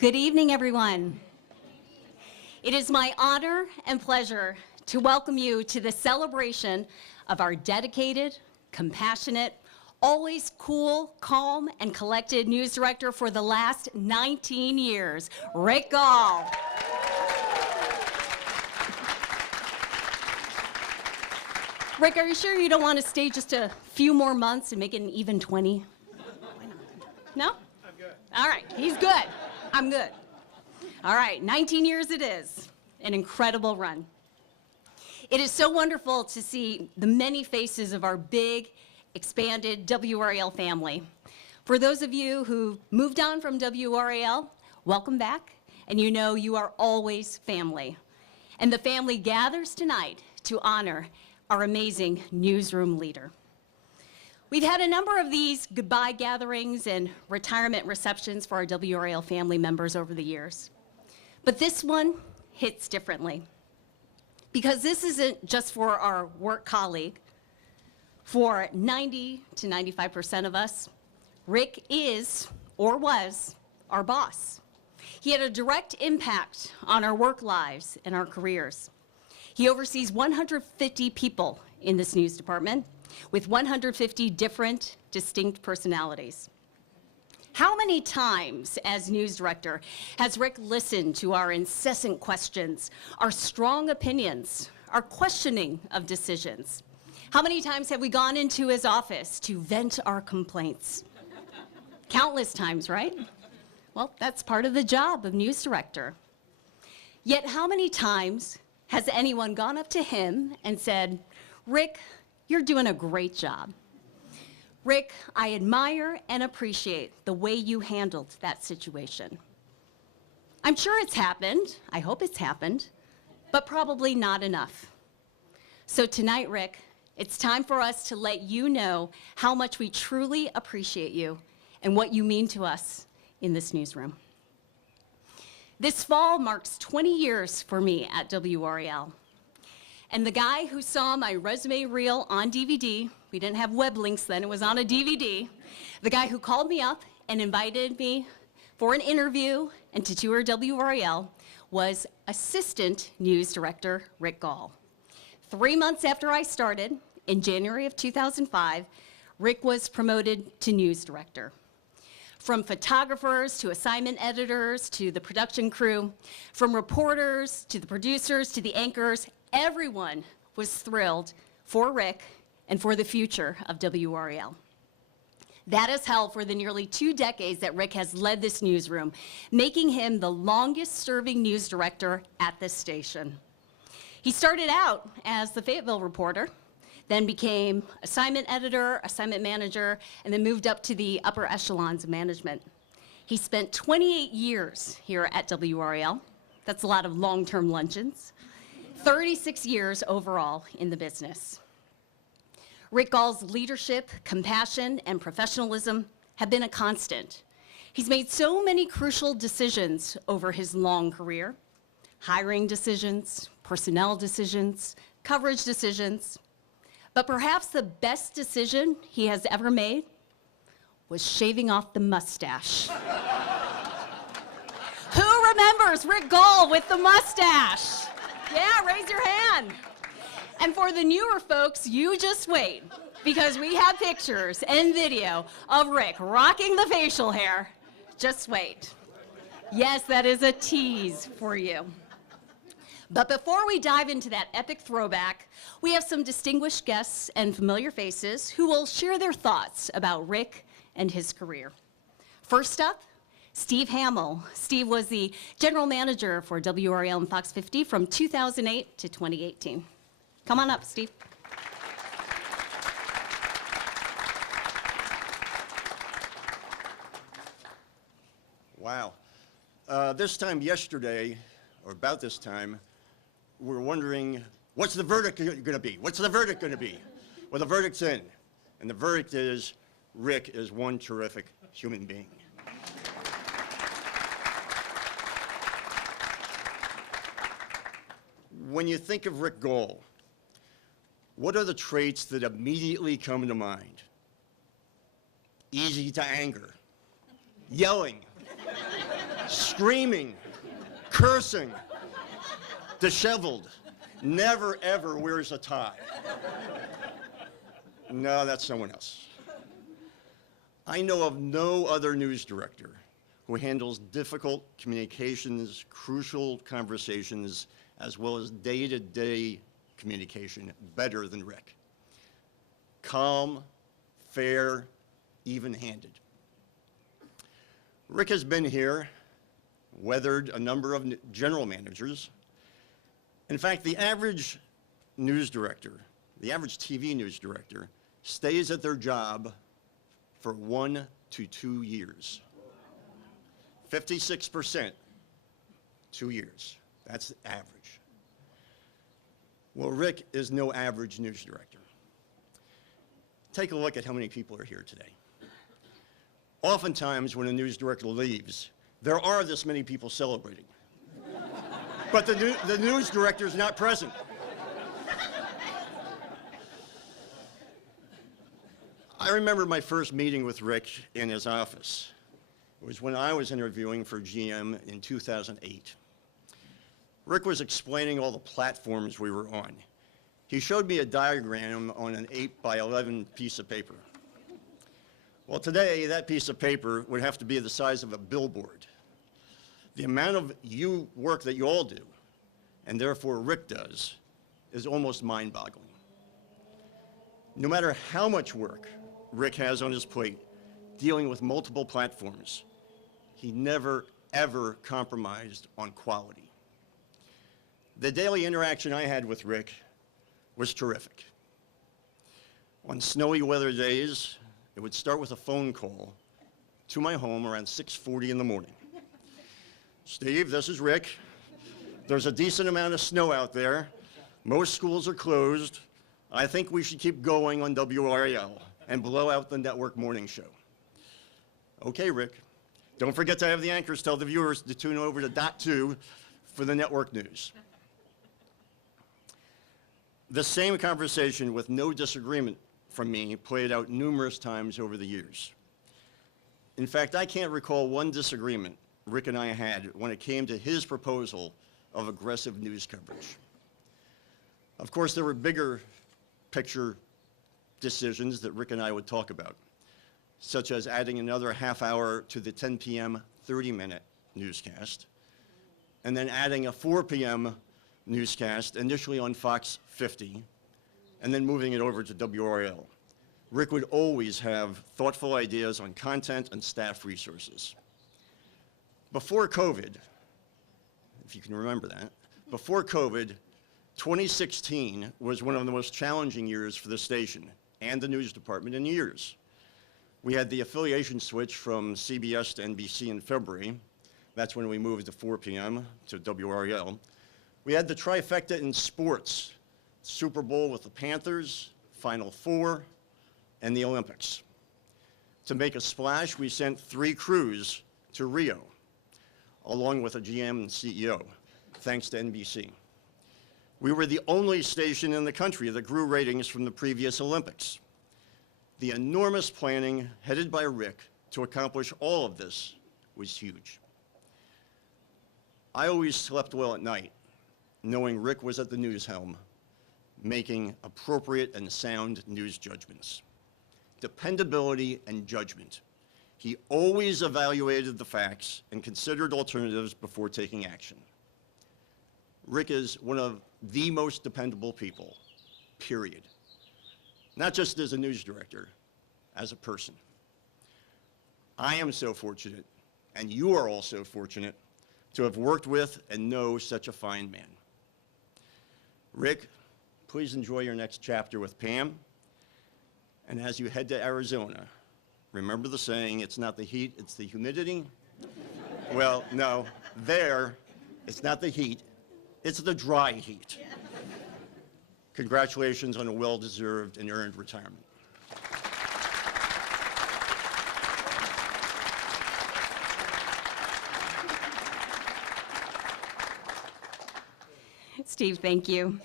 Good evening, everyone. It is my honor and pleasure to welcome you to the celebration of our dedicated, compassionate, always cool, calm, and collected news director for the last 19 years, Rick Gall. Rick, are you sure you don't want to stay just a few more months and make it an even 20? No? I'm good. All right, he's good. I'm good. All right, 19 years it is, an incredible run. It is so wonderful to see the many faces of our big, expanded WRAL family. For those of you who moved on from WRAL, welcome back, and you know you are always family. And the family gathers tonight to honor our amazing newsroom leader. We've had a number of these goodbye gatherings and retirement receptions for our WRAL family members over the years. But this one hits differently, because this isn't just for our work colleague. For 90 to 95% of us, Rick is, or was, our boss. He had a direct impact on our work lives and our careers. He oversees 150 people in this news department, with 150 different, distinct personalities. How many times as news director has Rick listened to our incessant questions, our strong opinions, our questioning of decisions? How many times have we gone into his office to vent our complaints? Countless times, right? Well, that's part of the job of news director. Yet how many times has anyone gone up to him and said, "Rick, you're doing a great job. Rick, I admire and appreciate the way you handled that situation"? I'm sure it's happened, I hope it's happened, but probably not enough. So tonight, Rick, it's time for us to let you know how much we truly appreciate you and what you mean to us in this newsroom. This fall marks 20 years for me at WRAL. And the guy who saw my resume reel on DVD, we didn't have web links then, it was on a DVD, the guy who called me up and invited me for an interview and to tour WRAL was Assistant News Director Rick Gall. 3 months after I started, in January of 2005, Rick was promoted to News Director. From photographers to assignment editors to the production crew, from reporters to the producers to the anchors, everyone was thrilled for Rick and for the future of WRAL. That is held for the nearly 2 decades that Rick has led this newsroom, making him the longest-serving news director at this station. He started out as the Fayetteville reporter, then became assignment editor, assignment manager, and then moved up to the upper echelons of management. He spent 28 years here at WRAL. That's a lot of long-term luncheons. 36 years overall in the business. Rick Gall's leadership, compassion, and professionalism have been a constant. He's made so many crucial decisions over his long career: hiring decisions, personnel decisions, coverage decisions. But perhaps the best decision he has ever made was shaving off the mustache. Who remembers Rick Gall with the mustache? Yeah, raise your hand. And for the newer folks, you just wait, because we have pictures and video of Rick rocking the facial hair. Just wait. Yes, that is a tease for you. But before we dive into that epic throwback, we have some distinguished guests and familiar faces who will share their thoughts about Rick and his career. First up, Steve Hamill. Steve was the general manager for WRAL and Fox 50 from 2008 to 2018. Come on up, Steve. Wow. This time yesterday, or about this time, we were wondering, what's the verdict going to be? What's the verdict going to be? Well, the verdict's in. And the verdict is, Rick is one terrific human being. When you think of Rick Gall, what are the traits that immediately come to mind? Easy to anger, yelling, screaming, cursing, disheveled, never ever wears a tie. No, that's someone else. I know of no other news director who handles difficult communications, crucial conversations, as well as day-to-day communication better than Rick. Calm, fair, even-handed. Rick has been here, weathered a number of general managers. In fact, the average news director, the average TV news director, stays at their job for 1 to 2 years. 56%, 2 years. That's the average. Well, Rick is no average news director. Take a look at how many people are here today. Oftentimes, when a news director leaves, there are this many people celebrating. But the news director is not present. I remember my first meeting with Rick in his office. It was when I was interviewing for GM in 2008. Rick was explaining all the platforms we were on. He showed me a diagram on an 8x11 piece of paper. Well, today, that piece of paper would have to be the size of a billboard. The amount of work that you all do, and therefore Rick does, is almost mind-boggling. No matter how much work Rick has on his plate, dealing with multiple platforms, he never, ever compromised on quality. The daily interaction I had with Rick was terrific. On snowy weather days, it would start with a phone call to my home around 6:40 in the morning. Steve, this is Rick. There's a decent amount of snow out there. Most schools are closed. I think we should keep going on WRAL and blow out the network morning show. Okay, Rick. Don't forget to have the anchors tell the viewers to tune over to .2 for the network news. The same conversation with no disagreement from me played out numerous times over the years. In fact, I can't recall one disagreement Rick and I had when it came to his proposal of aggressive news coverage. Of course, there were bigger picture decisions that Rick and I would talk about, such as adding another half hour to the 10 p.m. 30-minute newscast, and then adding a 4 p.m. newscast, initially on Fox 50, and then moving it over to WRAL. Rick would always have thoughtful ideas on content and staff resources. Before COVID, if you can remember that, before COVID, 2016 was one of the most challenging years for the station and the news department in years. We had the affiliation switch from CBS to NBC in February. That's when we moved to 4 p.m. to WRAL. We had the trifecta in sports, Super Bowl with the Panthers, Final Four, and the Olympics. To make a splash, we sent 3 crews to Rio, along with a GM and CEO, thanks to NBC. We were the only station in the country that grew ratings from the previous Olympics. The enormous planning headed by Rick to accomplish all of this was huge. I always slept well at night, knowing Rick was at the news helm, making appropriate and sound news judgments. Dependability and judgment. He always evaluated the facts and considered alternatives before taking action. Rick is one of the most dependable people, period. Not just as a news director, as a person. I am so fortunate, and you are also fortunate, to have worked with and know such a fine man. Rick, please enjoy your next chapter with Pam. And as you head to Arizona, remember the saying, it's not the heat, it's the humidity? Well, no, there, it's not the heat, it's the dry heat. Congratulations on a well-deserved and earned retirement. Steve, thank you.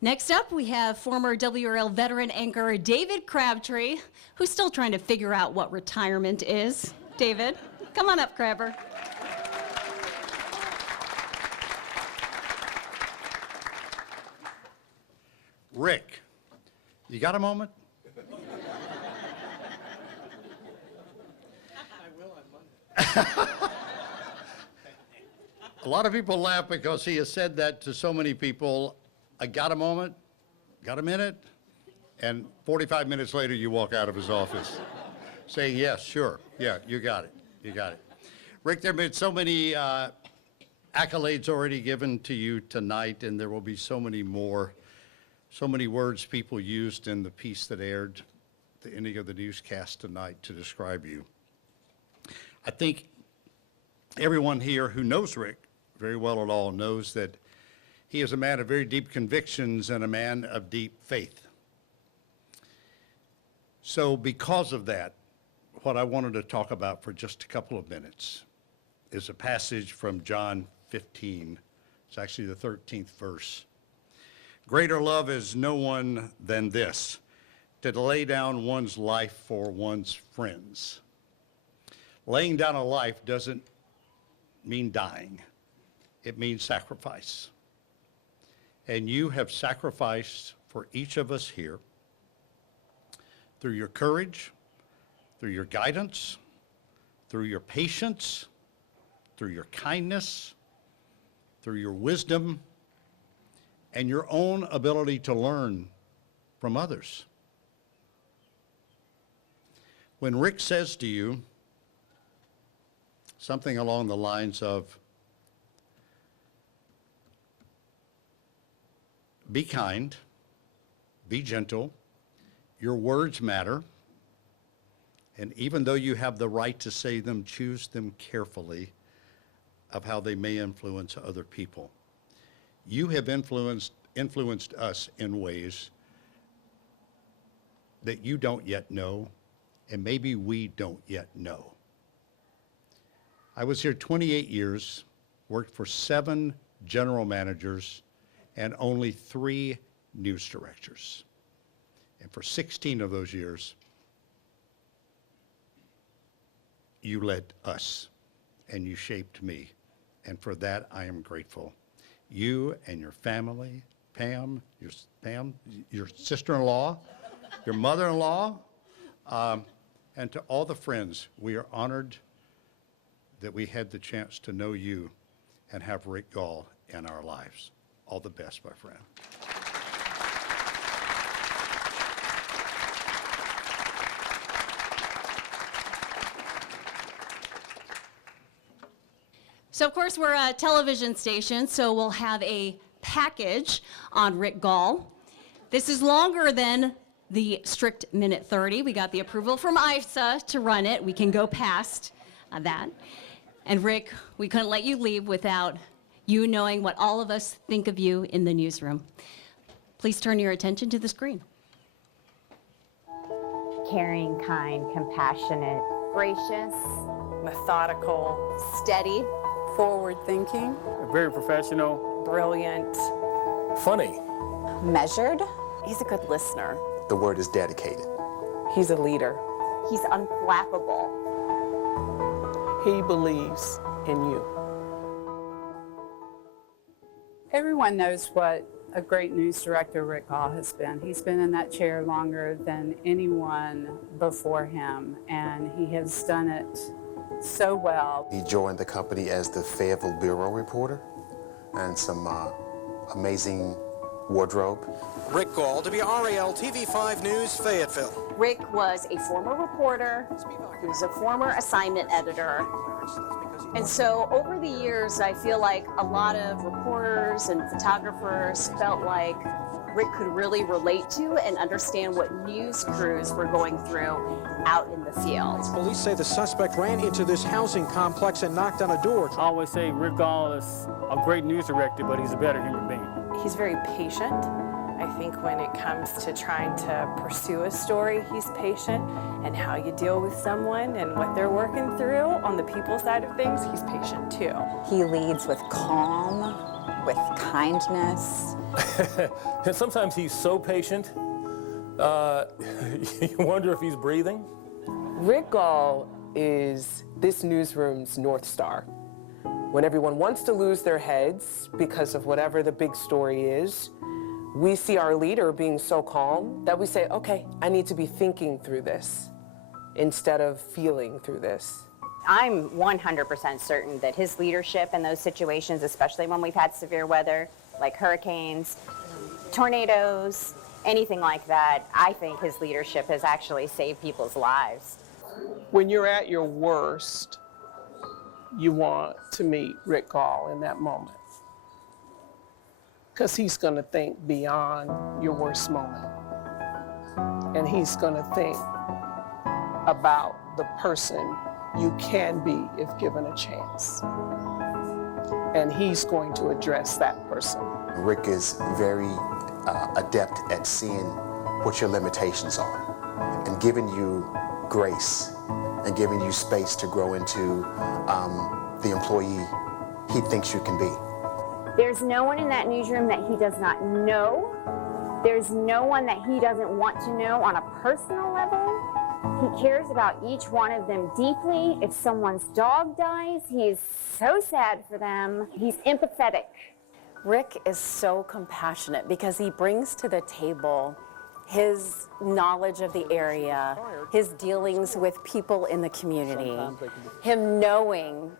Next up, we have former WRL veteran anchor David Crabtree, who's still trying to figure out what retirement is. David, come on up, Crabber. Rick, you got a moment? A lot of people laugh because he has said that to so many people. I got a moment? Got a minute? And 45 minutes later, you walk out of his office saying, yes, sure. Yeah, you got it. You got it. Rick, there have been so many accolades already given to you tonight, and there will be so many more. So many words people used in the piece that aired at the ending of the newscast tonight to describe you. I think everyone here who knows Rick very well at all knows that he is a man of very deep convictions and a man of deep faith. So because of that, what I wanted to talk about for just a couple of minutes is a passage from John 15. It's actually the 13th verse. Greater love is no one than this, to lay down one's life for one's friends. Laying down a life doesn't mean dying. It means sacrifice. And you have sacrificed for each of us here through your courage, through your guidance, through your patience, through your kindness, through your wisdom, and your own ability to learn from others. When Rick says to you something along the lines of, be kind, be gentle, your words matter, and even though you have the right to say them, choose them carefully of how they may influence other people. You have influenced us in ways that you don't yet know, and maybe we don't yet know. I was here 28 years, worked for 7 general managers, and only 3 news directors. And for 16 of those years, you led us, and you shaped me. And for that, I am grateful. You and your family, Pam, your sister-in-law, your mother-in-law, and to all the friends, we are honored that we had the chance to know you and have Rick Gall in our lives. All the best, my friend. So, of course, we're a television station, so we'll have a package on Rick Gall. This is longer than the strict minute 30. We got the approval from IFSA to run it. We can go past that. And Rick, we couldn't let you leave without you knowing what all of us think of you in the newsroom. Please turn your attention to the screen. Caring, kind, compassionate, gracious, methodical, steady, forward-thinking, very professional, brilliant, funny. measured. He's a good listener. The word is dedicated. He's a leader. He's unflappable. He believes in you. Everyone knows what a great news director Rick Gall has been. He's been in that chair longer than anyone before him, and he has done it so well. He joined the company as the Fayetteville Bureau reporter, and some amazing wardrobe. Rick Gall, WRAL-TV 5 News, Fayetteville. Rick was a former reporter. He was a former assignment editor. And so over the years, I feel like a lot of reporters and photographers felt like Rick could really relate to and understand what news crews were going through out in the field. Police say the suspect ran into this housing complex and knocked on a door. I always say Rick Gall is a great news director, but he's a better human being. He's very patient. I think when it comes to trying to pursue a story, he's patient. And how you deal with someone and what they're working through on the people side of things, he's patient too. He leads with calm, with kindness. And sometimes he's so patient, you wonder if he's breathing. Rick Gall is this newsroom's North Star. When everyone wants to lose their heads because of whatever the big story is, we see our leader being so calm that we say, okay, I need to be thinking through this instead of feeling through this. I'm 100% certain that his leadership in those situations, especially when we've had severe weather, like hurricanes, tornadoes, anything like that, I think his leadership has actually saved people's lives. When you're at your worst, you want to meet Rick Gall in that moment, because he's going to think beyond your worst moment. And he's going to think about the person you can be if given a chance. And he's going to address that person. Rick is very adept at seeing what your limitations are and giving you grace and giving you space to grow into the employee he thinks you can be. There's no one in that newsroom that he does not know. There's no one that he doesn't want to know on a personal level. He cares about each one of them deeply. If someone's dog dies, he's so sad for them. He's empathetic. Rick is so compassionate because he brings to the table his knowledge of the area, his dealings with people in the community, him knowing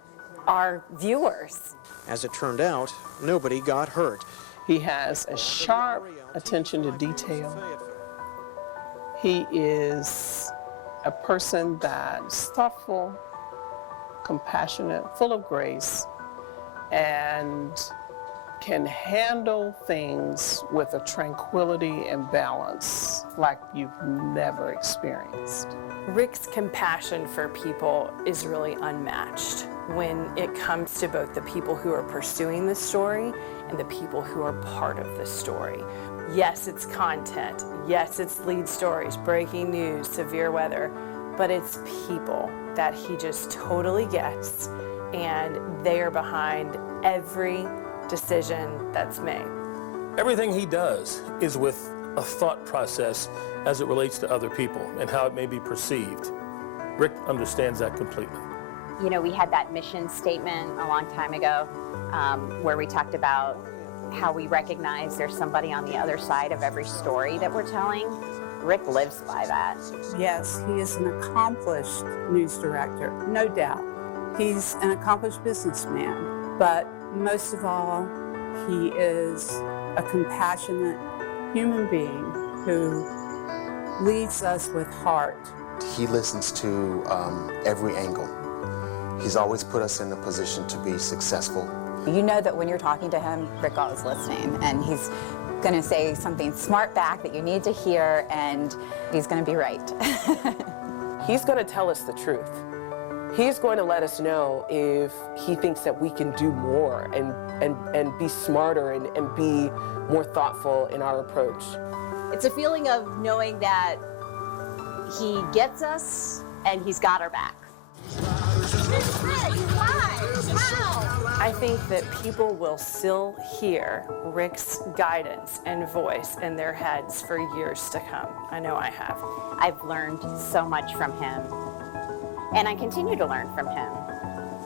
our viewers. As it turned out, nobody got hurt. He has a sharp attention to detail. He is a person that's thoughtful, compassionate, full of grace, and can handle things with a tranquility and balance like you've never experienced. Rick's compassion for people is really unmatched when it comes to both the people who are pursuing the story and the people who are part of the story. Yes, it's content. Yes, it's lead stories, breaking news, severe weather, but it's people that he just totally gets, and they are behind every decision that's made. Everything he does is with a thought process as it relates to other people and how it may be perceived. Rick understands that completely. You know, we had that mission statement a long time ago where we talked about how we recognize there's somebody on the other side of every story that we're telling. Rick lives by that. Yes, he is an accomplished news director, no doubt. He's an accomplished businessman, but most of all, he is a compassionate human being who leads us with heart. He listens to every angle. He's always put us in a position to be successful. You know that when you're talking to him, Rick Gall is listening, and he's going to say something smart back that you need to hear, and he's going to be right. He's going to tell us the truth. He's going to let us know if he thinks that we can do more and be smarter and be more thoughtful in our approach. It's a feeling of knowing that he gets us and he's got our back. I think that people will still hear Rick's guidance and voice in their heads for years to come. I know I have. I've learned so much from him, and I continue to learn from him.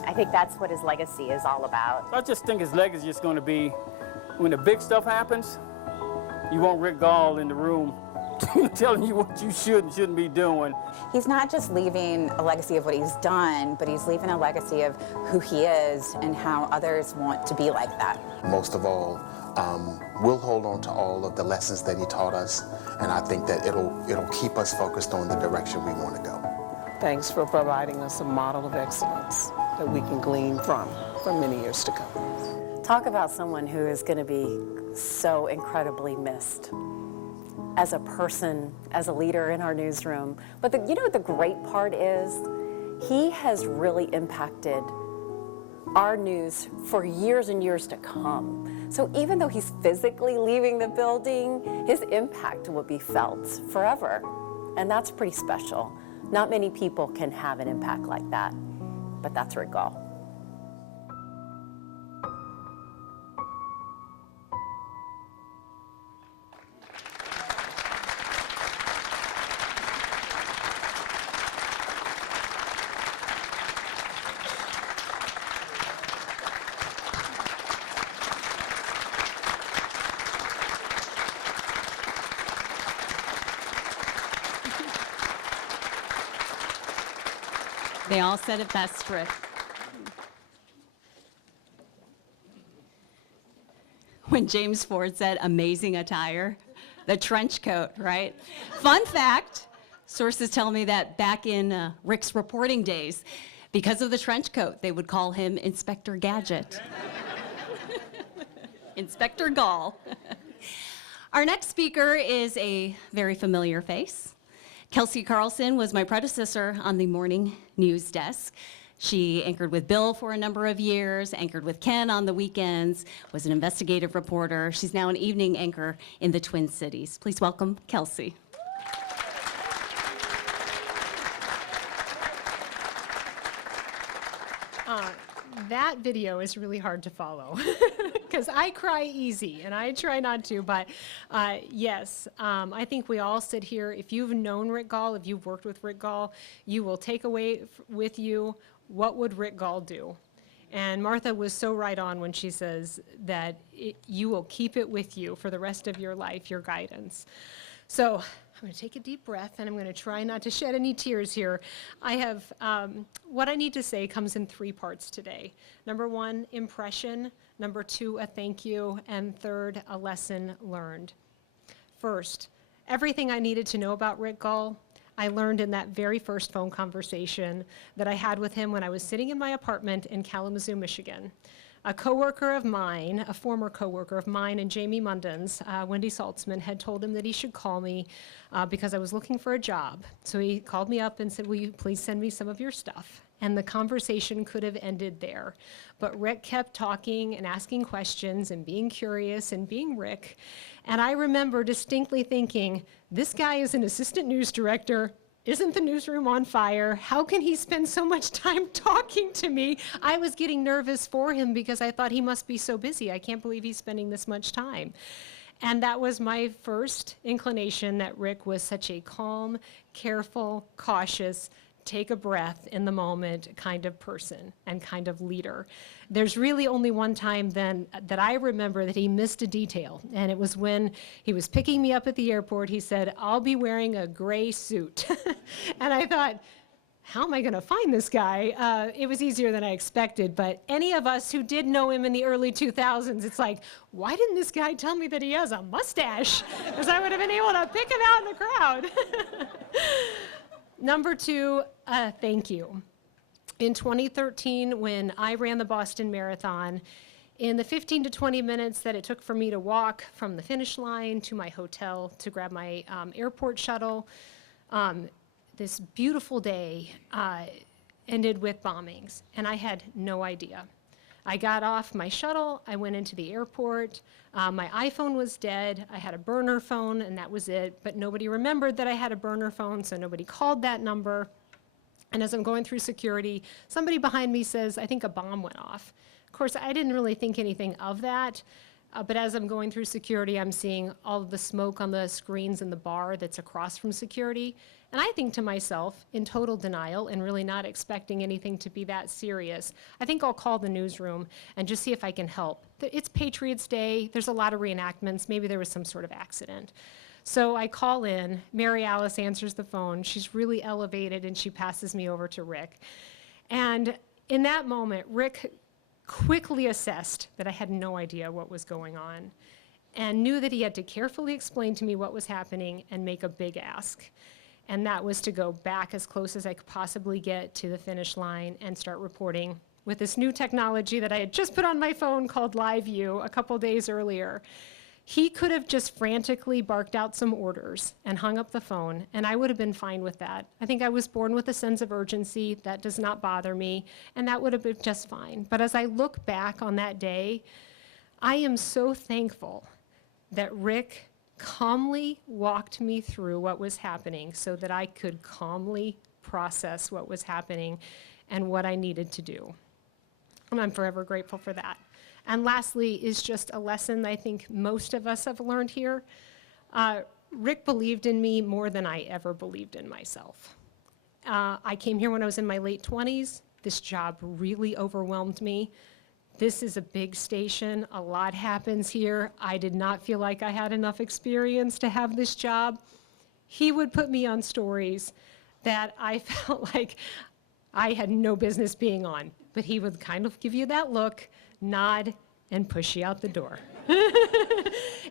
I think that's what his legacy is all about. I just think his legacy is going to be, when the big stuff happens, you want Rick Gall in the room telling you what you should and shouldn't be doing. He's not just leaving a legacy of what he's done, but he's leaving a legacy of who he is and how others want to be like that. Most of all, we'll hold on to all of the lessons that he taught us, and I think that it'll keep us focused on the direction we want to go. Thanks for providing us a model of excellence that we can glean from for many years to come. Talk about someone who is going to be so incredibly missed as a person, as a leader in our newsroom. But you know what the great part is? He has really impacted our news for years and years to come. So even though he's physically leaving the building, his impact will be felt forever. And that's pretty special. Not many people can have an impact like that, but that's Rick Gall. They all said it best, Rick. When James Ford said amazing attire, the trench coat, right? Fun fact, sources tell me that back in Rick's reporting days, because of the trench coat, they would call him Inspector Gadget. Inspector Gall. Our next speaker is a very familiar face. Kelsey Carlson was my predecessor on the morning news desk. She anchored with Bill for a number of years, anchored with Ken on the weekends, was an investigative reporter. She's now an evening anchor in the Twin Cities. Please welcome Kelsey. That video is really hard to follow because I cry easy and I try not to, but yes, I think we all sit here. If you've known Rick Gall, if you've worked with Rick Gall, you will take away with you, what would Rick Gall do? And Martha was so right on when she says that you will keep it with you for the rest of your life, your guidance. So I'm going to take a deep breath and I'm going to try not to shed any tears here. I have, what I need to say comes in 3 parts today. Number 1, impression. Number 2, a thank you. And third, a lesson learned. First, everything I needed to know about Rick Gall, I learned in that very first phone conversation that I had with him when I was sitting in my apartment in Kalamazoo, Michigan. A coworker of mine, a former coworker of mine and Jamie Munden's, Wendy Saltzman, had told him that he should call me because I was looking for a job. So he called me up and said, will you please send me some of your stuff? And the conversation could have ended there. But Rick kept talking and asking questions and being curious and being Rick. And I remember distinctly thinking, this guy is an assistant news director. Isn't the newsroom on fire? How can he spend so much time talking to me? I was getting nervous for him because I thought he must be so busy. I can't believe he's spending this much time. And that was my first inclination that Rick was such a calm, careful, cautious, take a breath in the moment kind of person and kind of leader. There's really only one time then that I remember that he missed a detail, and it was when he was picking me up at the airport. He said, I'll be wearing a gray suit. And I thought, how am I going to find this guy? It was easier than I expected, but any of us who did know him in the early 2000s, it's like, why didn't this guy tell me that he has a mustache? Because I would have been able to pick him out in the crowd. Number 2, thank you. In 2013, when I ran the Boston Marathon, in the 15 to 20 minutes that it took for me to walk from the finish line to my hotel to grab my airport shuttle, this beautiful day ended with bombings, and I had no idea. I got off my shuttle, I went into the airport, my iPhone was dead, I had a burner phone, and that was it, but nobody remembered that I had a burner phone, so nobody called that number. And as I'm going through security, somebody behind me says, I think a bomb went off. Of course, I didn't really think anything of that, but as I'm going through security, I'm seeing all of the smoke on the screens in the bar that's across from security. And I think to myself, in total denial and really not expecting anything to be that serious, I think I'll call the newsroom and just see if I can help. It's Patriots Day, there's a lot of reenactments, maybe there was some sort of accident. So I call in, Mary Alice answers the phone, she's really elevated and she passes me over to Rick. And in that moment, Rick quickly assessed that I had no idea what was going on and knew that he had to carefully explain to me what was happening and make a big ask. And that was to go back as close as I could possibly get to the finish line and start reporting with this new technology that I had just put on my phone called Live View a couple days earlier. He could have just frantically barked out some orders and hung up the phone, and I would have been fine with that. I think I was born with a sense of urgency. That does not bother me, and that would have been just fine. But as I look back on that day, I am so thankful that Rick calmly walked me through what was happening so that I could calmly process what was happening and what I needed to do. And I'm forever grateful for that. And lastly is just a lesson I think most of us have learned here. Rick believed in me more than I ever believed in myself. I came here when I was in my late 20s. This job really overwhelmed me. This is a big station, a lot happens here. I did not feel like I had enough experience to have this job. He would put me on stories that I felt like I had no business being on, but he would kind of give you that look, nod, and push you out the door.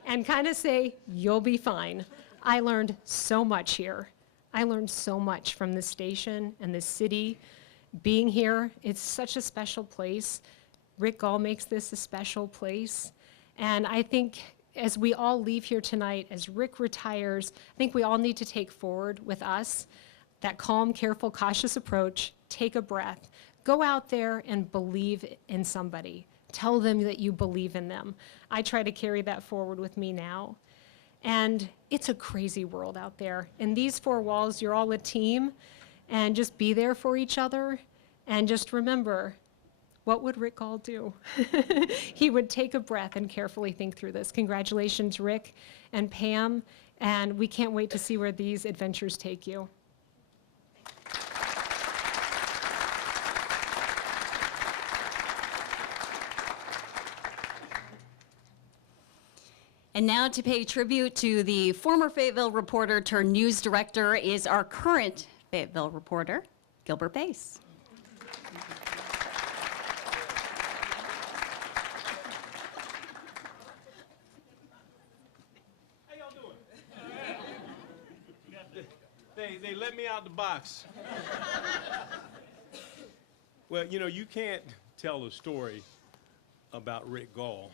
And kind of say, you'll be fine. I learned so much here. I learned so much from this station and this city. Being here, it's such a special place. Rick Gall makes this a special place. And I think as we all leave here tonight, as Rick retires, I think we all need to take forward with us that calm, careful, cautious approach. Take a breath. Go out there and believe in somebody. Tell them that you believe in them. I try to carry that forward with me now. And it's a crazy world out there. In these four walls, you're all a team, and just be there for each other. And just remember, what would Rick Gall do? He would take a breath and carefully think through this. Congratulations, Rick and Pam, and we can't wait to see where these adventures take you. And now to pay tribute to the former Fayetteville reporter turned news director is our current Fayetteville reporter, Gilbert Pace. How y'all doing? They let me out the box. Well, you know, you can't tell a story about Rick Gall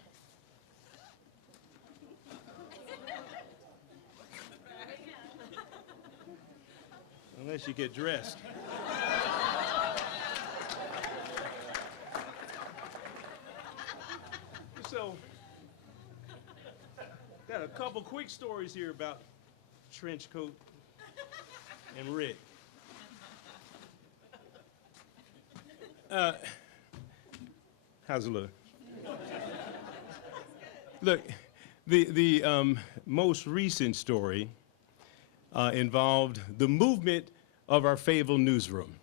unless you get dressed. So, got a couple quick stories here about trench coat and Rick. How's it look? Look, the most recent story involved the movement of our Fayetteville newsroom.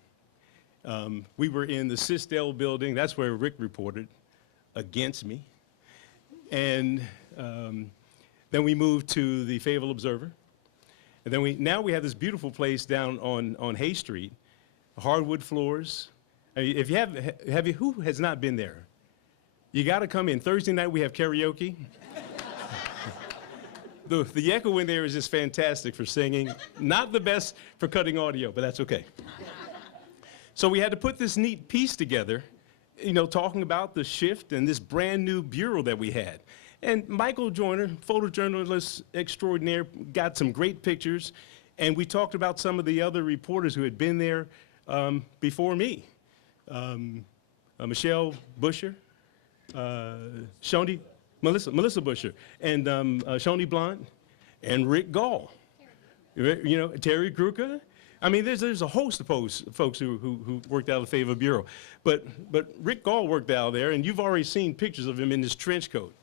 We were in the Sistell building. That's where Rick reported against me. And then we moved to the Fayetteville Observer. And then now we have this beautiful place down on Hay Street, hardwood floors. I mean, if you who has not been there? You got to come in. Thursday night we have karaoke. The echo in there is just fantastic for singing. Not the best for cutting audio, but that's okay. So we had to put this neat piece together, you know, talking about the shift and this brand new bureau that we had. And Michael Joyner, photojournalist extraordinaire, got some great pictures. And we talked about some of the other reporters who had been there before me. Michelle Busher, Melissa Busher, and Shoni Blunt, and Rick Gall. You know, Terry Kruka. I mean, there's a host of folks who worked out of the Fayetteville Bureau. But Rick Gall worked out there, and you've already seen pictures of him in this trench coat.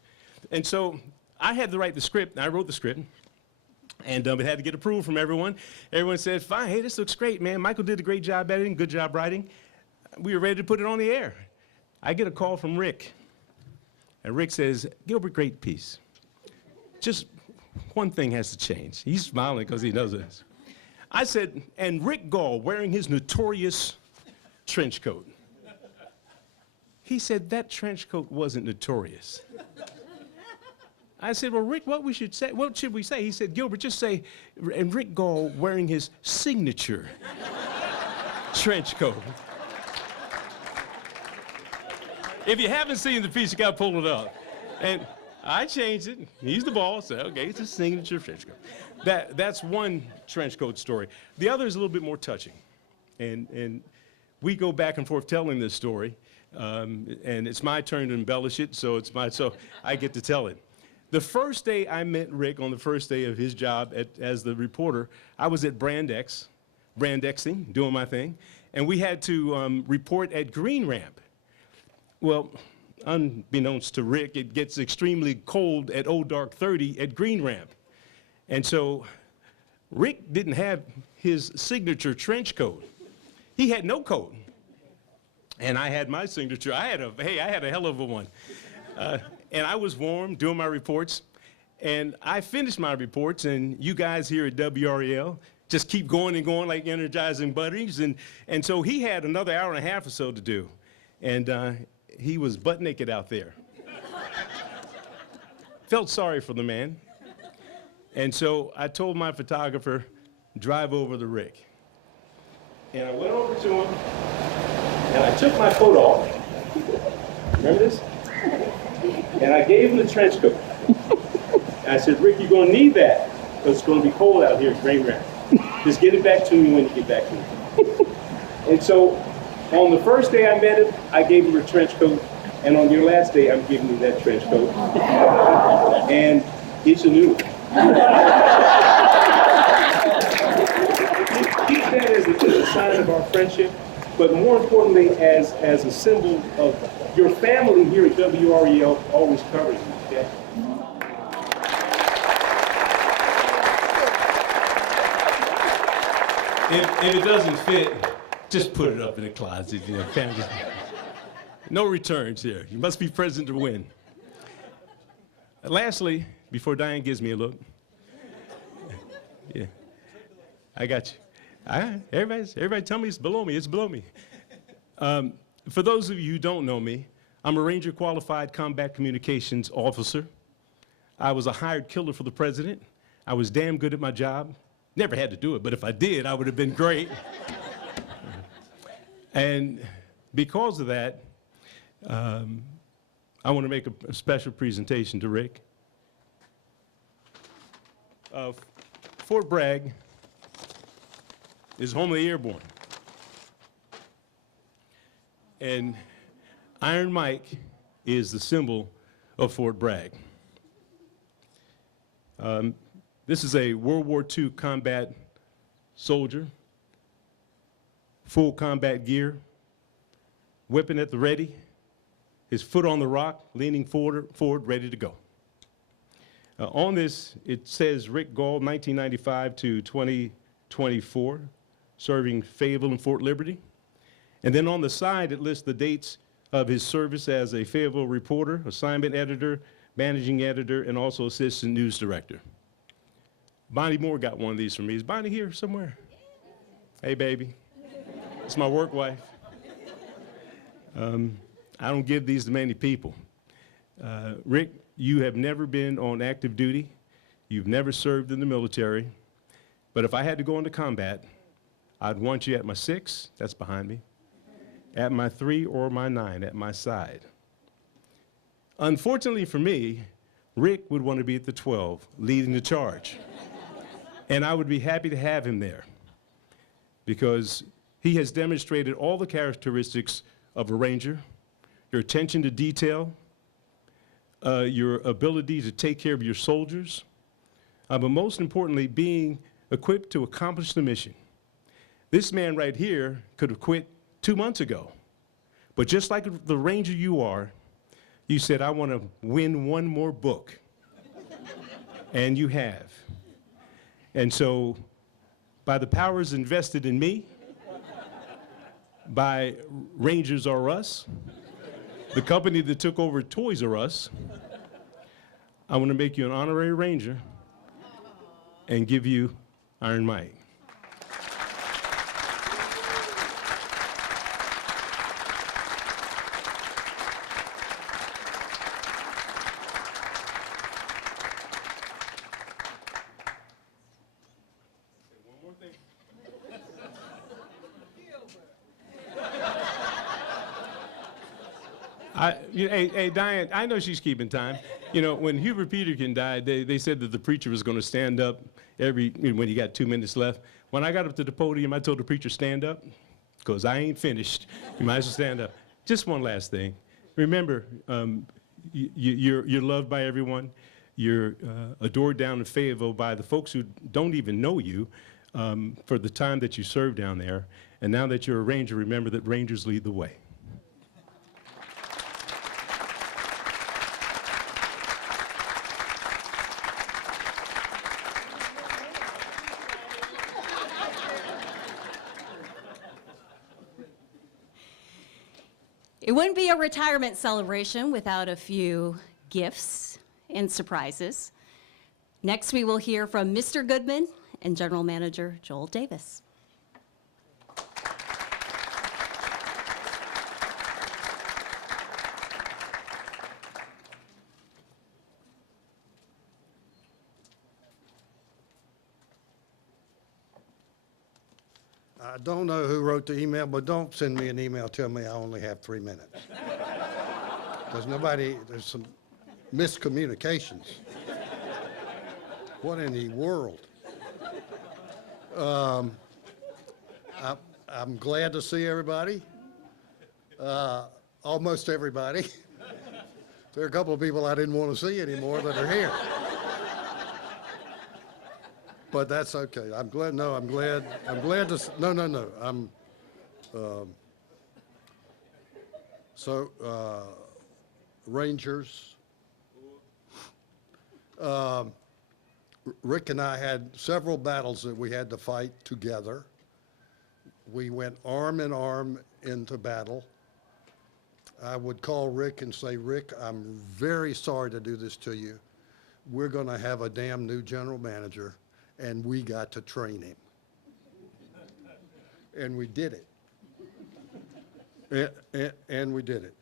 And so I had to write the script, and I wrote the script. And it had to get approval from everyone. Everyone said, fine, hey, this looks great, man. Michael did a great job editing, good job writing. We were ready to put it on the air. I get a call from Rick. And Rick says, Gilbert, great piece. Just one thing has to change. He's smiling because he knows this. I said, and Rick Gall wearing his notorious trench coat. He said, that trench coat wasn't notorious. I said, well, Rick, what should we say? He said, Gilbert, just say, and Rick Gall wearing his signature trench coat. If you haven't seen the piece, you got to pull it up. And I changed it. He's the boss. So, okay, it's a signature trench coat. That's one trench coat story. The other is a little bit more touching. And we go back and forth telling this story. And it's my turn to embellish it, so I get to tell it. The first day I met Rick, on the first day of his job as the reporter, I was at brandexing, doing my thing. And we had to report at Green Ramp. Well, unbeknownst to Rick, it gets extremely cold at Old Dark 30 at Green Ramp. And so Rick didn't have his signature trench coat. He had no coat. And I had my signature. I had a hell of a one. And I was warm doing my reports. And I finished my reports, and you guys here at WRAL just keep going and going like energizing buddies. And so he had another hour and a half or so to do. And he was butt naked out there. Felt sorry for the man. And so I told my photographer, drive over to Rick. And I went over to him, and I took my coat off. Remember this? And I gave him the trench coat. And I said, Rick, you're going to need that, because it's going to be cold out here at Grain Ramp. Just get it back to me when you get back to me. And so on the first day I met him, I gave him a trench coat. And on your last day, I'm giving you that trench coat. And it's a new one. Keep that as a sign of our friendship, but more importantly, as a symbol of your family here at WRAL always covering you, okay? If it doesn't fit, just put it up in the closet. You know, no returns here. You must be present to win. Lastly, before Diane gives me a look, yeah, I got you. Everybody tell me it's below me. It's below me. For those of you who don't know me, I'm a Ranger Qualified Combat Communications Officer. I was a hired killer for the president. I was damn good at my job. Never had to do it, but if I did, I would have been great. And because of that, I want to make a special presentation to Rick. Fort Bragg is home of the airborne. And Iron Mike is the symbol of Fort Bragg. This is a World War II combat soldier, full combat gear, weapon at the ready, his foot on the rock, leaning forward, ready to go. On this, it says Rick Gall, 1995 to 2024, serving Fayetteville and Fort Liberty. And then on the side, it lists the dates of his service as a Fayetteville reporter, assignment editor, managing editor, and also assistant news director. Bonnie Moore got one of these from me. Is Bonnie here somewhere? Hey, baby. It's my work wife. I don't give these to many people. Rick, you have never been on active duty. You've never served in the military. But if I had to go into combat, I'd want you at my 6, that's behind me, at my 3 or my 9, at my side. Unfortunately for me, Rick would want to be at the 12, leading the charge. And I would be happy to have him there, because he has demonstrated all the characteristics of a Ranger, your attention to detail, your ability to take care of your soldiers, but most importantly, being equipped to accomplish the mission. This man right here could have quit 2 months ago, but just like the Ranger you are, you said, I want to win one more book, and you have. And so, by the powers invested in me, by Rangers R Us, the company that took over Toys R Us, I want to make you an honorary Ranger and give you Iron Mike. Hey, Diane, I know she's keeping time. You know, when Hubert Peterkin died, they said that the preacher was going to stand up when he got 2 minutes left. When I got up to the podium, I told the preacher, stand up, because I ain't finished. You might as well stand up. Just one last thing. Remember, you're loved by everyone. You're adored down in Fayetteville by the folks who don't even know you for the time that you served down there. And now that you're a Ranger, remember that Rangers lead the way. It wouldn't be a retirement celebration without a few gifts and surprises. Next, we will hear from Mr. Goodman and General Manager Joel Davis. I don't know who wrote the email, but don't send me an email telling me I only have 3 minutes. There's some miscommunications. What in the world? I'm glad to see everybody, almost everybody. There are a couple of people I didn't want to see anymore that are here. But that's okay. I'm glad to, Rangers. Rick and I had several battles that we had to fight together. We went arm in arm into battle. I would call Rick and say, Rick, I'm very sorry to do this to you. We're going to have a damn new general manager, and we got to train him. And we did it. And we did it.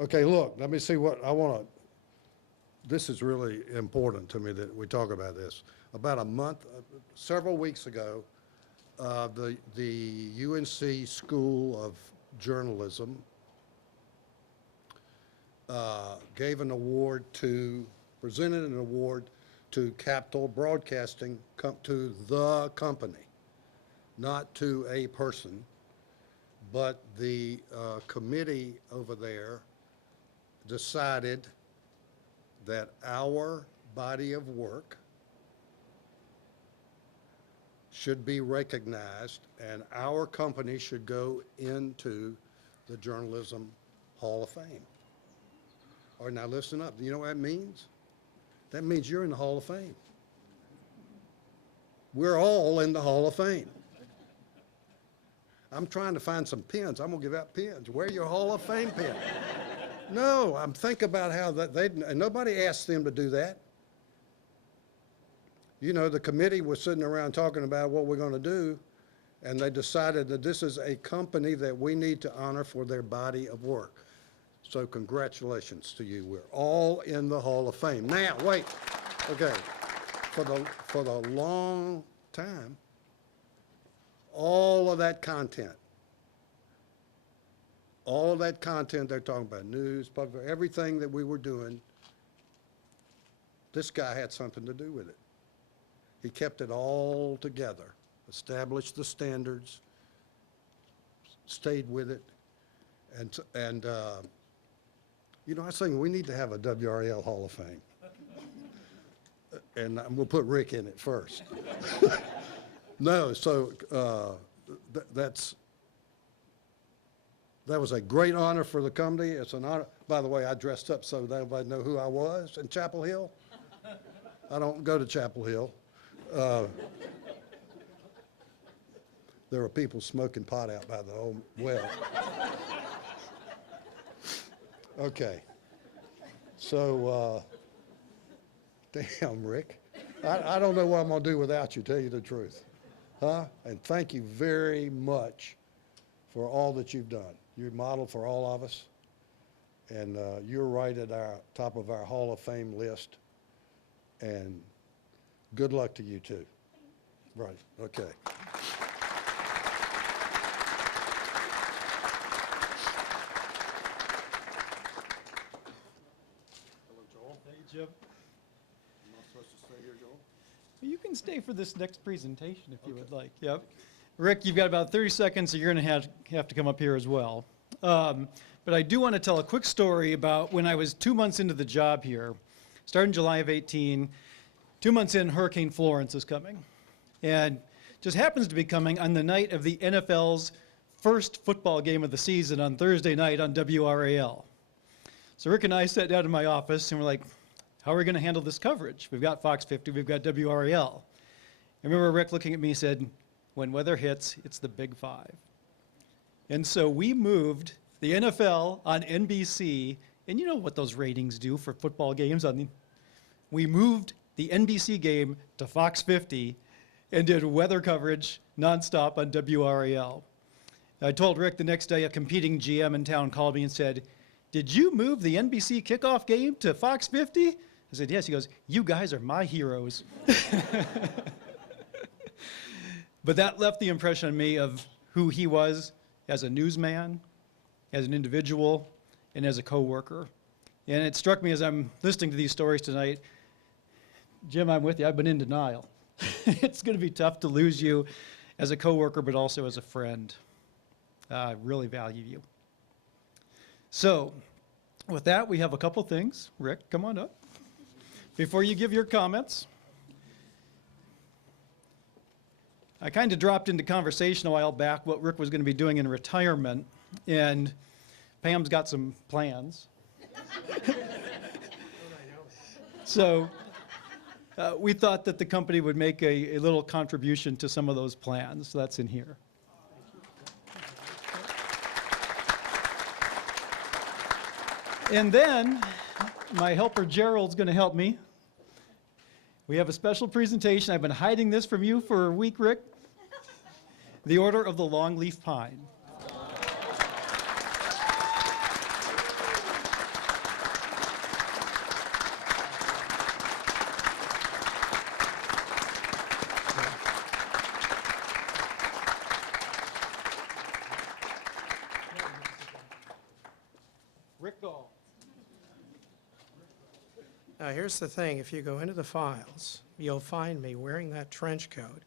Okay, look, let me see what I want to, this is really important to me that we talk about this. About a month, several weeks ago, the UNC School of Journalism presented an award to Capital Broadcasting, to the company, not to a person, but the committee over there decided that our body of work should be recognized and our company should go into the Journalism Hall of Fame. All right, now listen up. Do you know what that means? That means you're in the Hall of Fame. We're all in the Hall of Fame. I'm trying to find some pins. I'm going to give out pins. Where are your Hall of Fame pins? No, I'm thinking about how and nobody asked them to do that. You know, the committee was sitting around talking about what we're going to do, and they decided that this is a company that we need to honor for their body of work. So congratulations to you. We're all in the Hall of Fame. Now, wait, okay, for the long time, all of that content they're talking about, news, public, everything that we were doing, this guy had something to do with it. He kept it all together, established the standards, stayed with it, and you know, I was thinking we need to have a WRAL Hall of Fame. And we'll put Rick in it first. No, so that was a great honor for the company. It's an honor. By the way, I dressed up so that everybody know who I was in Chapel Hill. I don't go to Chapel Hill. There were people smoking pot out by the old well. Okay. So, damn, Rick. I don't know what I'm going to do without you, tell you the truth. Huh? And thank you very much for all that you've done. You're a model for all of us. And you're right at our top of our Hall of Fame list. And good luck to you, too. Right, okay. Hello, Joel. Hey, Jim. Am I supposed to stay here, Joel? You can stay for this next presentation if you would like. Yep. Rick, you've got about 30 seconds, so you're going to have to come up here as well. But I do want to tell a quick story about when I was 2 months into the job here, starting July of 18. 2 months in, Hurricane Florence is coming. And just happens to be coming on the night of the NFL's first football game of the season on Thursday night on WRAL. So Rick and I sat down in my office and we're like, how are we going to handle this coverage? We've got Fox 50, we've got WRAL. I remember Rick looking at me and said, when weather hits, it's the Big Five. And so we moved the NFL on NBC, and you know what those ratings do for football games. We moved the NBC game to Fox 50 and did weather coverage nonstop on WRAL. I told Rick the next day a competing GM in town called me and said, "Did you move the NBC kickoff game to Fox 50? I said, "Yes." He goes, "You guys are my heroes." But that left the impression on me of who he was as a newsman, as an individual, and as a coworker. And it struck me as I'm listening to these stories tonight, Jim, I'm with you. I've been in denial. It's going to be tough to lose you as a coworker, but also as a friend. I really value you. So, with that, we have a couple things. Rick, come on up. Before you give your comments, I kind of dropped into conversation a while back what Rick was going to be doing in retirement, and Pam's got some plans. So we thought that the company would make a little contribution to some of those plans. So that's in here. And then my helper Gerald's going to help me. We have a special presentation. I've been hiding this from you for a week, Rick. The Order of the Longleaf Pine. Rick Gall. Now, here's the thing. If you go into the files, you'll find me wearing that trench coat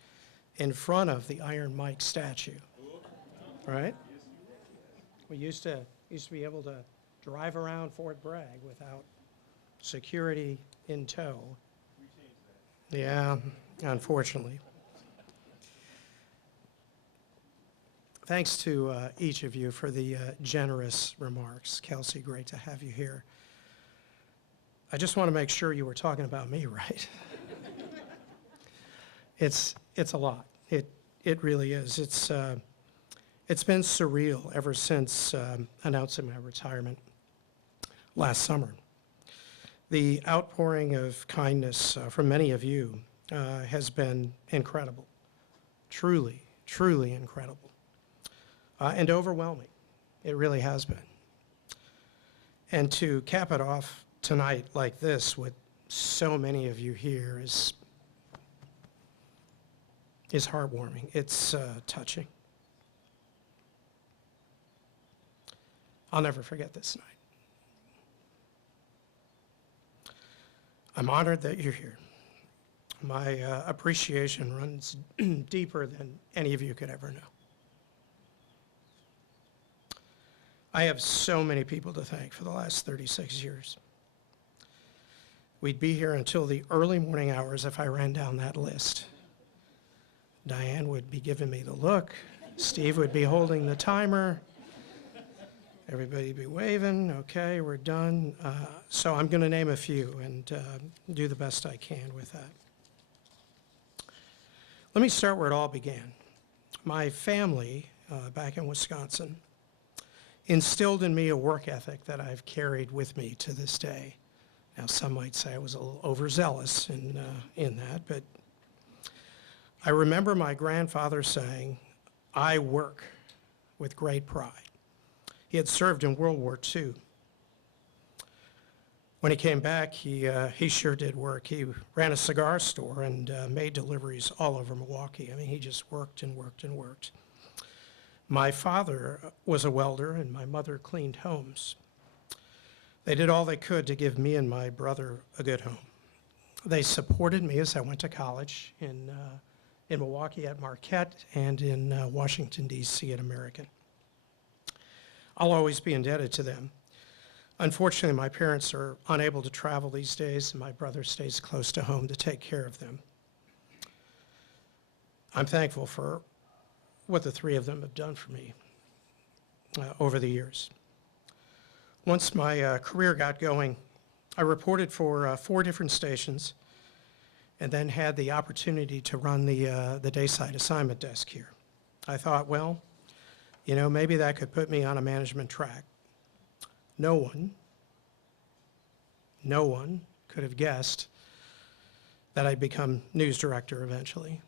in front of the Iron Mike statue. Right? We used to be able to drive around Fort Bragg without security in tow. Yeah, unfortunately. Thanks to each of you for the generous remarks. Kelsey, great to have you here. I just want to make sure you were talking about me, right? It's a lot. It really is. It's been surreal ever since announcing my retirement last summer. The outpouring of kindness from many of you has been incredible, truly, truly incredible, and overwhelming. It really has been. And to cap it off tonight like this with so many of you here is heartwarming. It's touching. I'll never forget this night. I'm honored that you're here. My appreciation runs deeper than any of you could ever know. I have so many people to thank for the last 36 years. We'd be here until the early morning hours if I ran down that list. Diane would be giving me the look. Steve would be holding the timer. Everybody would be waving. Okay, we're done. So I'm going to name a few and do the best I can with that. Let me start where it all began. My family back in Wisconsin instilled in me a work ethic that I've carried with me to this day. Now, some might say I was a little overzealous in that, but I remember my grandfather saying, "I work with great pride." He had served in World War II. When he came back, he sure did work. He ran a cigar store and made deliveries all over Milwaukee. I mean, he just worked and worked and worked. My father was a welder, and my mother cleaned homes. They did all they could to give me and my brother a good home. They supported me as I went to college in Milwaukee at Marquette and in Washington, D.C. at American. I'll always be indebted to them. Unfortunately, my parents are unable to travel these days, and my brother stays close to home to take care of them. I'm thankful for what the three of them have done for me over the years. Once my career got going, I reported for 4 different stations and then had the opportunity to run the dayside assignment desk here. I thought, well, you know, maybe that could put me on a management track. No one could have guessed that I'd become news director eventually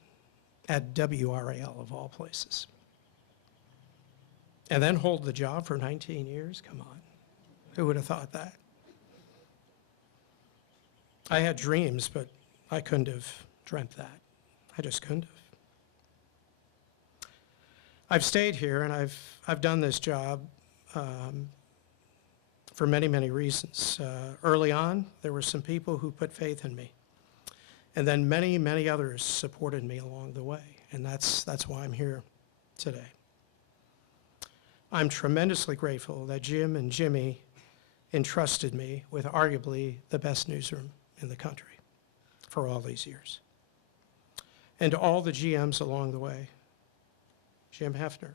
at WRAL of all places. And then hold the job for 19 years? Come on. Who would have thought that? I had dreams, but I couldn't have dreamt that. I just couldn't have. I've stayed here and I've done this job for many, many reasons. Early on, there were some people who put faith in me. And then many, many others supported me along the way. And that's why I'm here today. I'm tremendously grateful that Jim and Jimmy entrusted me with arguably the best newsroom in the country for all these years. And to all the GMs along the way, Jim Hefner,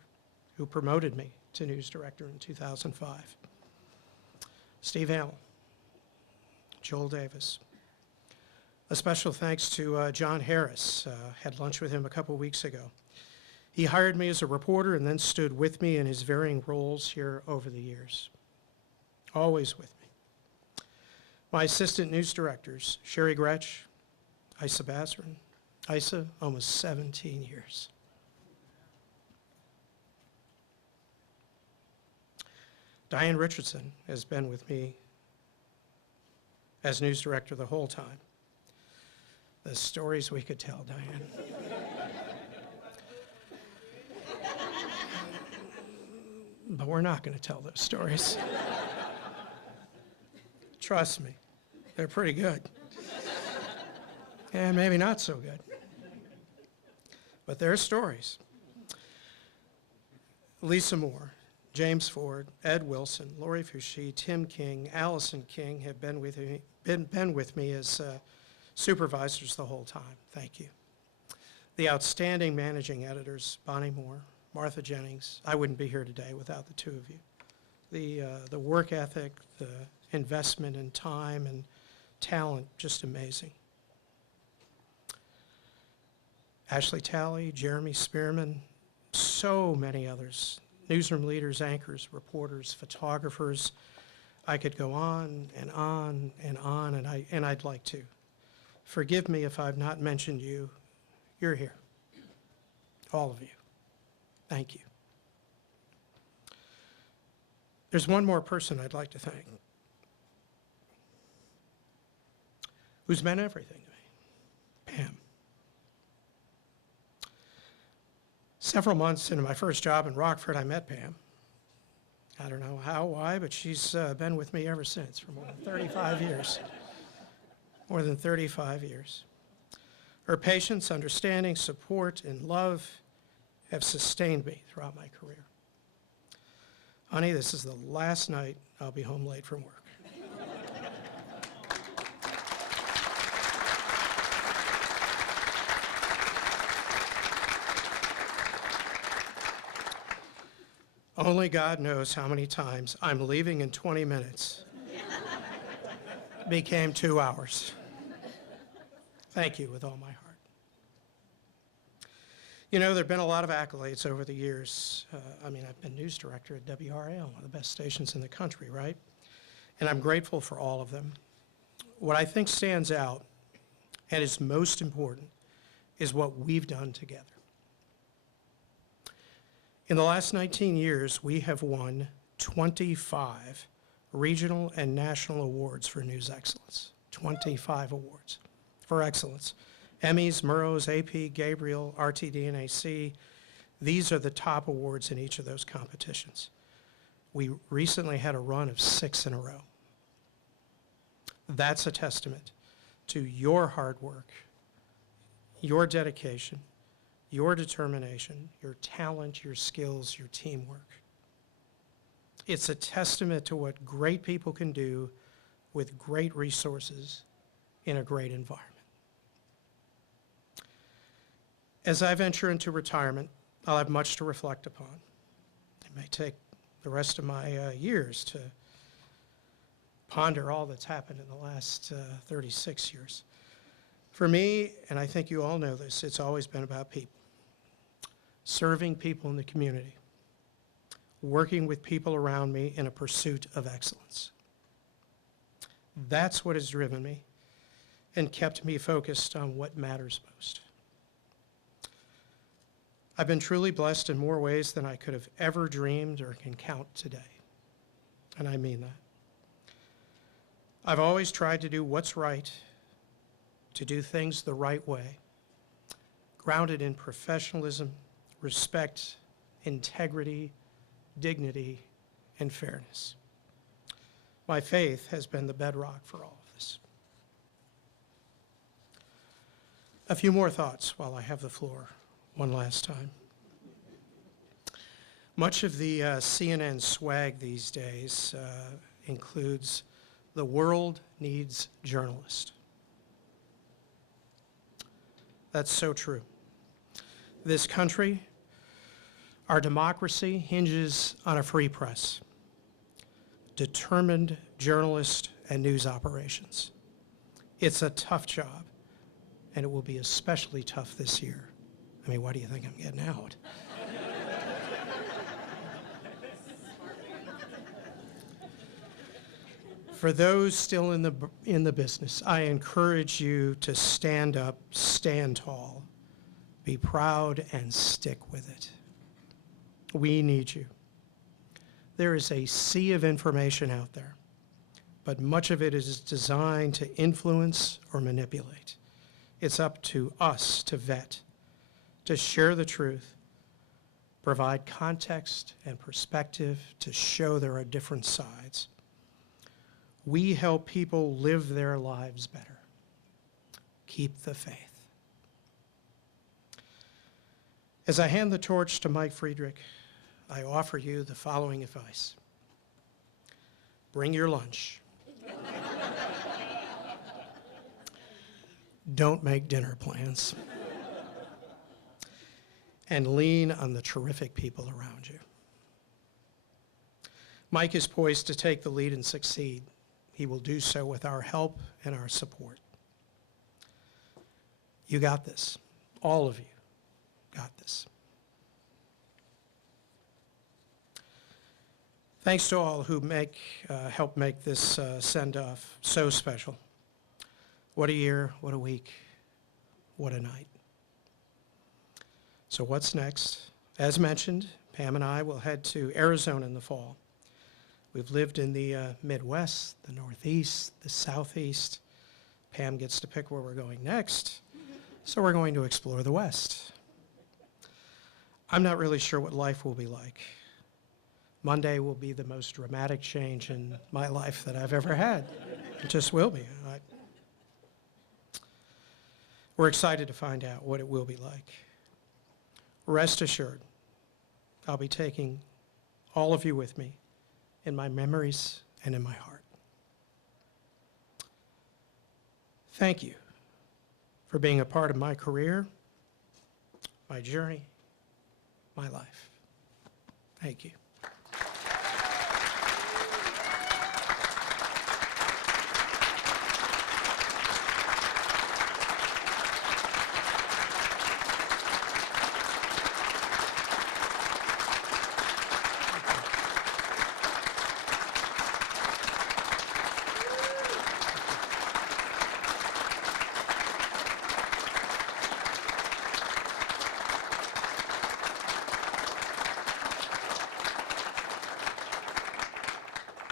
who promoted me to news director in 2005, Steve Hamill, Joel Davis. A special thanks to John Harris. Had lunch with him a couple weeks ago. He hired me as a reporter and then stood with me in his varying roles here over the years. Always with me. My assistant news directors, Sherry Gretsch, Isa Basran. Isa, almost 17 years. Diane Richardson has been with me as news director the whole time. The stories we could tell, Diane. But we're not going to tell those stories. Trust me, they're pretty good. And maybe not so good. But they're stories. Lisa Moore, James Ford, Ed Wilson, Lori Fouché, Tim King, Allison King have been with me as supervisors the whole time. Thank you. The outstanding managing editors, Bonnie Moore, Martha Jennings. I wouldn't be here today without the two of you. The work ethic, the investment in time and talent, just amazing. Ashley Talley, Jeremy Spearman, so many others. Newsroom leaders, anchors, reporters, photographers. I could go on and on and on, and I'd like to. Forgive me if I've not mentioned you. You're here. All of you. Thank you. There's one more person I'd like to thank, who's meant everything to me, Pam. Several months into my first job in Rockford, I met Pam. I don't know how, why, but she's been with me ever since for more than 35 years. More than 35 years. Her patience, understanding, support, and love have sustained me throughout my career. Honey, this is the last night I'll be home late from work. Only God knows how many times I'm leaving in 20 minutes became 2 hours. Thank you with all my heart. You know, there have been a lot of accolades over the years. I've been news director at WRAL, one of the best stations in the country, right? And I'm grateful for all of them. What I think stands out and is most important is what we've done together. In the last 19 years, we have won 25 regional and national awards for news excellence. 25 awards for excellence. Emmys, Murrows, AP, Gabriel, RTD, and AC. These are the top awards in each of those competitions. We recently had a run of 6 in a row. That's a testament to your hard work, your dedication, your determination, your talent, your skills, your teamwork. It's a testament to what great people can do with great resources in a great environment. As I venture into retirement, I'll have much to reflect upon. It may take the rest of my years to ponder all that's happened in the last 36 years. For me, and I think you all know this, it's always been about people. Serving people in the community. Working with people around me in a pursuit of excellence. That's what has driven me. and kept me focused on what matters most. I've been truly blessed in more ways than I could have ever dreamed or can count today. And I mean that. I've always tried to do what's right, to do things the right way, grounded in professionalism, respect, integrity, dignity, and fairness. My faith has been the bedrock for all of this. A few more thoughts while I have the floor one last time. Much of the CNN swag these days includes "The world needs journalists." That's so true. This country, our democracy, hinges on a free press, determined journalists and news operations. It's a tough job, and it will be especially tough this year. I mean, why do you think I'm getting out? For those still in the business, I encourage you to stand up, stand tall, be proud, and stick with it. We need you. There is a sea of information out there, but much of it is designed to influence or manipulate. It's up to us to vet, to share the truth, provide context and perspective to show there are different sides. We help people live their lives better. Keep the faith. As I hand the torch to Mike Friedrich, I offer you the following advice. Bring your lunch. Don't make dinner plans. And lean on the terrific people around you. Mike is poised to take the lead and succeed. He will do so with our help and our support. You got this. All of you got this. Thanks to all who help make this send-off so special. What a year, what a week, what a night. So what's next? As mentioned, Pam and I will head to Arizona in the fall. We've lived in the Midwest, the Northeast, the Southeast. Pam gets to pick where we're going next, so we're going to explore the West. I'm not really sure what life will be like. Monday will be the most dramatic change in my life that I've ever had. It just will be. We're excited to find out what it will be like. Rest assured, I'll be taking all of you with me in my memories and in my heart. Thank you for being a part of my career, my journey, my life. Thank you.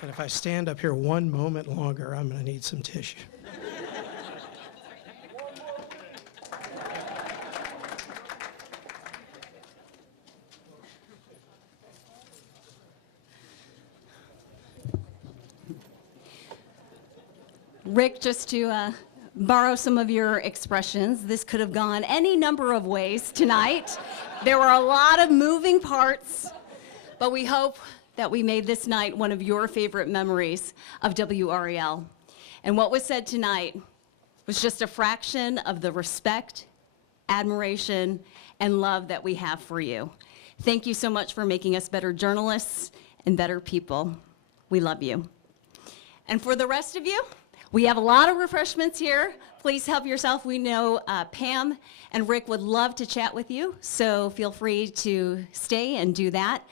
And if I stand up here one moment longer, I'm going to need some tissue. Rick, just to borrow some of your expressions, this could have gone any number of ways tonight. There were a lot of moving parts, but we hope that we made this night one of your favorite memories of WRAL. And what was said tonight was just a fraction of the respect, admiration, and love that we have for you. Thank you so much for making us better journalists and better people. We love you. And for the rest of you, we have a lot of refreshments here. Please help yourself. We know Pam and Rick would love to chat with you, so feel free to stay and do that.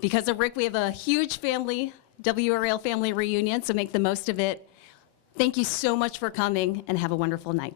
Because of Rick, we have a huge family, WRAL family reunion, so make the most of it. Thank you so much for coming, and have a wonderful night.